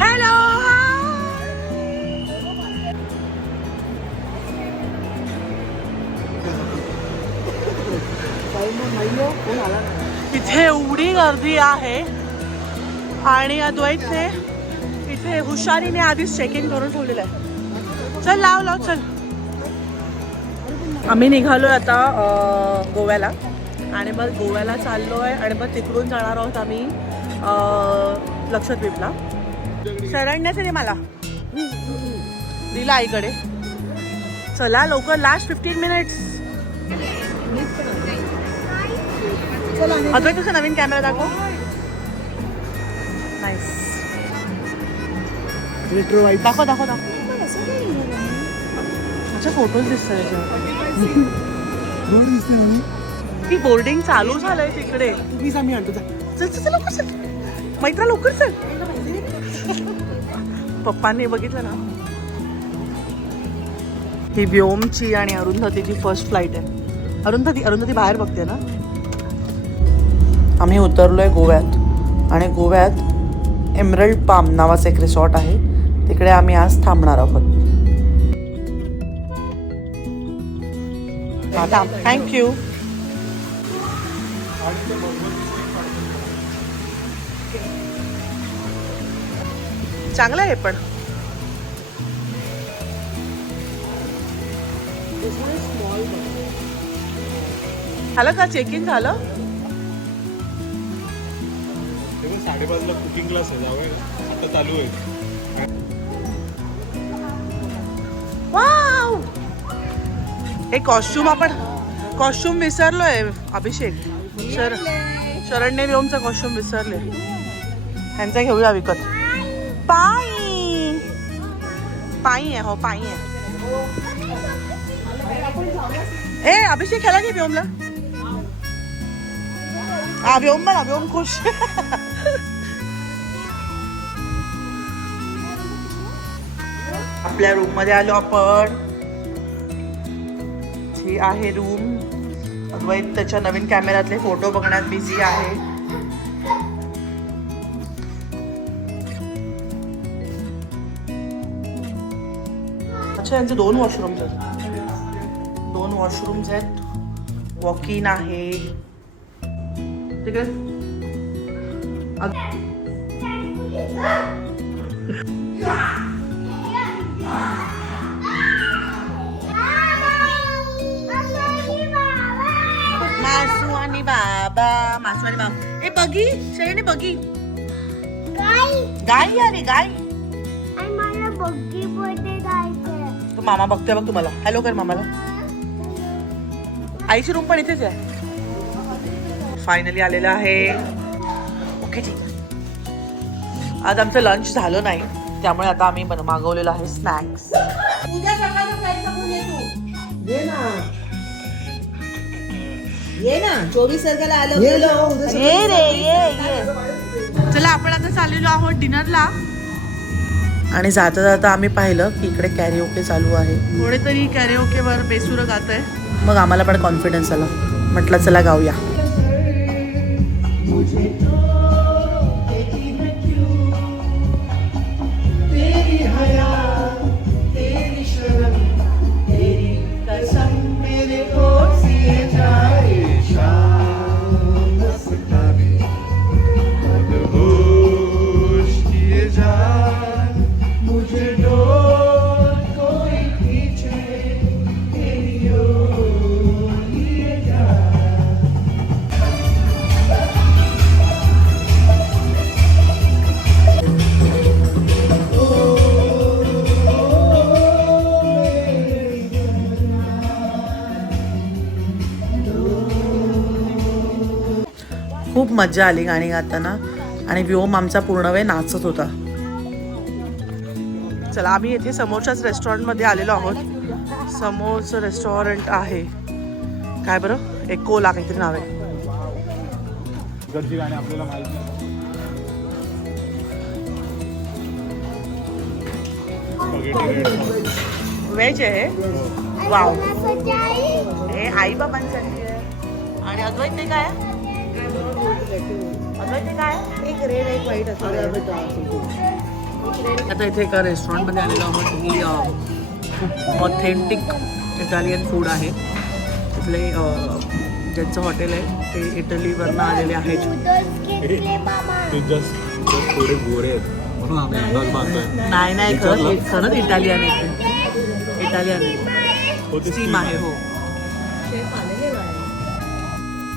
Hello. इथे एवढी गर्दी आहे आणि अद्वैतने इथे हुशारीने आधीच चेक इन करून ठेवलेलं आहे. चल लाव चल. आम्ही निघालोय आता गोव्याला आणि मग गोव्याला चाललो आहे आणि मग तिकडून जाणार आहोत आम्ही लक्षद्वीपला. शरण्याचे दे मला दिला आईकडे. चला लवकर लास्ट 15 मिनिट्स. अद्वैत तुझा नवीन कॅमेरा दाखव. नाईस. दाखव दाखव दाखव. अच्छा फोटोज दिसत ती बोर्डिंग चालू झालंय तिकडे. आम्ही आणतो. चल चल लवकर चल मैत्रा लवकर चल. पप्पांनी बघितलं ना. ही व्योमची आणि अरुंधतीची फर्स्ट फ्लाईट आहे. अरुंधती बाहेर बघते ना. आम्ही उतरलोय गोव्यात आणि गोव्यात एमरल्ड पाम नावाचं एक रिसॉर्ट आहे. तिकडे आम्ही आज थांबणार आहोत. थँक्यू. चांगलं आहे पण. झालं का चेक इन झालं. 5:30 कुकिंग क्लास आहे. जाऊया आता चालू आहे. वाव. एक कॉस्ट्युम विसरलोय अभिषेक. शरणने व्योमचा कॉस्ट्युम विसरले. ह्यांचा घेऊया विकत. पायी आहे. हो पायी आहे. ए अभिषेक ह्याला घे व्योमला. हा व्योम बघा व्योम खुश. आपल्या रूम मध्ये आलो आपण. ही आहे रूम. अद्वैत त्याच्या नवीन कॅमेऱ्यातले फोटो बघण्यात बिझी आहे. अच्छा यांचे 2 वॉशरूम्स आहेत. 2 वॉशरूम्स आहेत. वॉक इन आहे तिकडे. मासू आणि बाबा. ए बगी शरणी बगी. गाई आली गाई. तो मामा बघतोय बघ तुम्हाला. हॅलो कर मामाला. आईची रूम पण इथेच आहे. फायनली आलेलं आहे. ओके ठीक. आज आमचं लंच झालं नाही त्यामुळे आता आम्ही मागवलेलं आहे स्नॅक्स. ये ना 24 तारखेला आलं. ये रे ये. चला आपण आता चाललेलो आहोत डिनरला. आणि जाता जाता आम्ही पाहिलं की इकडे कॅरिओके चालू आहे. कोणीतरी कॅरिओकेवर बेसुरं गात आहे. मग आम्हाला पण कॉन्फिडन्स आला. म्हटलं चला गाऊया. खूप मजा आली गाणी गाताना आणि व्योम आमचा पूर्ण वेळ नाचत होता. चला आम्ही इथे समोरच्याच रेस्टॉरंटमध्ये आलेलो आहोत. समोरचं रेस्टॉरंट आहे काय बरं एकोला काहीतरी नाव आहे. व्हेज आहे. वाव. हे आई बाबांसाठी आहे. आणि अद्वैत ते काय आहे? अद्वैत ते काय आहे? एक रेड एक व्हाईट असं आता इथे एका रेस्टॉरंटमध्ये आलेलो आहोत. ही खूप ऑथेंटिक इटालियन फूड आहे. इथले ज्यांचं हॉटेल आहे ते इटलीवरनं आलेले आहेत. ते जस्ट थोडे गोरे आहेत म्हणून आम्ही अंदाज बांधतोय. नाही खरंच इटालियन आहे ते. इटालियन आहे. स्टीम आहे. हो.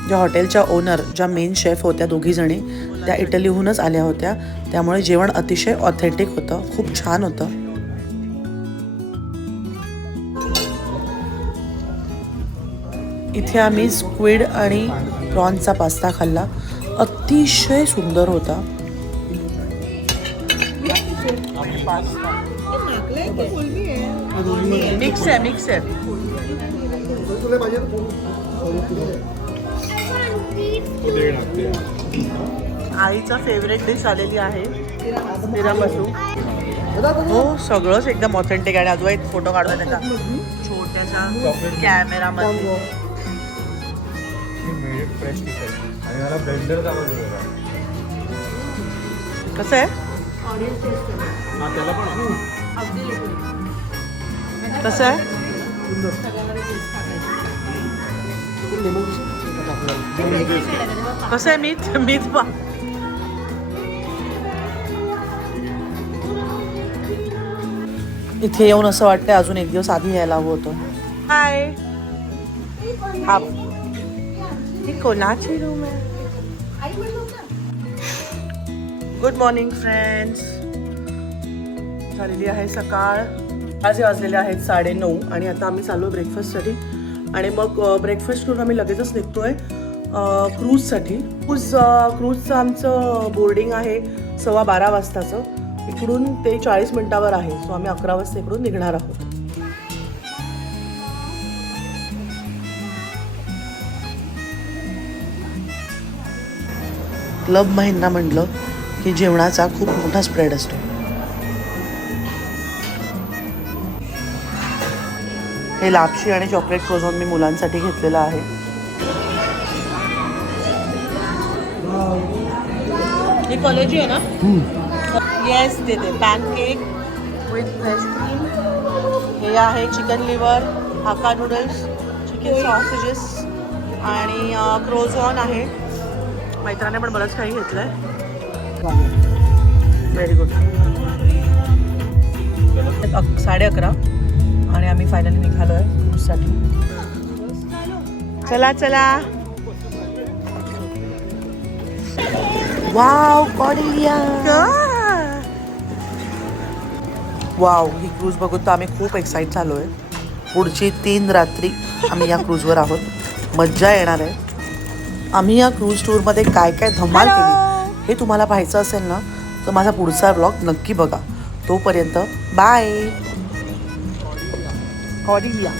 ज्या हॉटेलच्या ओनर ज्या मेन शेफ होत्या दोघी जणी त्या इटलीहूनच आल्या होत्या. त्यामुळे जेवण अतिशय ऑथेंटिक होतं. खूप छान होतं. इथे आम्ही स्क्विड आणि प्रॉन्सचा पास्ता खाल्ला. अतिशय सुंदर होता. मिक्स आहे. आईचा फेवरेट डिश आलेली आहे तिरामिसू. हो सगळंच एकदम ऑथेंटिक आहे. अद्वैत फोटो काढतो त्याचा छोट्याशा कॅमेरामध्ये. कसं आहे? कसं आहे? कसं आहे? मीच पा इथे येऊन असं वाटतंय अजून एक दिवस आधी यायला हवं होतं. हाय. ही कोणाची रूम आहे? Good morning friends. झालेली आहे सकाळ. आज वाजलेले आहेत 9:30 आणि आता आम्ही चाललो ब्रेकफास्टसाठी. आणि मग ब्रेकफास्ट करून आम्ही लगेचच निघतोय क्रूजसाठी. क्रूजचं आमचं बोर्डिंग आहे 12:15 वाजताचं. इकडून ते 40 मिनिटावर आहे. सो आम्ही 11 वाजता इकडून निघणार आहोत. क्लब महिना म्हटलं की जेवणाचा खूप मोठा स्प्रेड असतो. हे लापशी आणि चॉकलेट क्रोझॉन मी मुलांसाठी घेतलेलं आहे. ही कॉलेजी आहे ना? येस देते. Pancake with fresh cream. हे आहे चिकन लिव्हर, हाका नूडल्स, चिकन सॉसेजेस आणि क्रोझॉन आहे. मैत्राने पण बरंच काही घेतलंय. Very good. 11:30 आणि आम्ही फायनली निघालो आहे क्रूजसाठी. चला. Wow Cordelia. वाव ही क्रूज बघून तर आम्ही खूप एक्साइट झालो आहे. पुढची 3 रात्री आम्ही या क्रूजवर आहोत. मज्जा येणार आहे. आम्ही या क्रूज टूरमध्ये काय धमाल केली हे तुम्हाला पाहायचं असेल ना तर माझा पुढचा व्लॉग नक्की बघा. तोपर्यंत बाय. कॉर्डेलिया.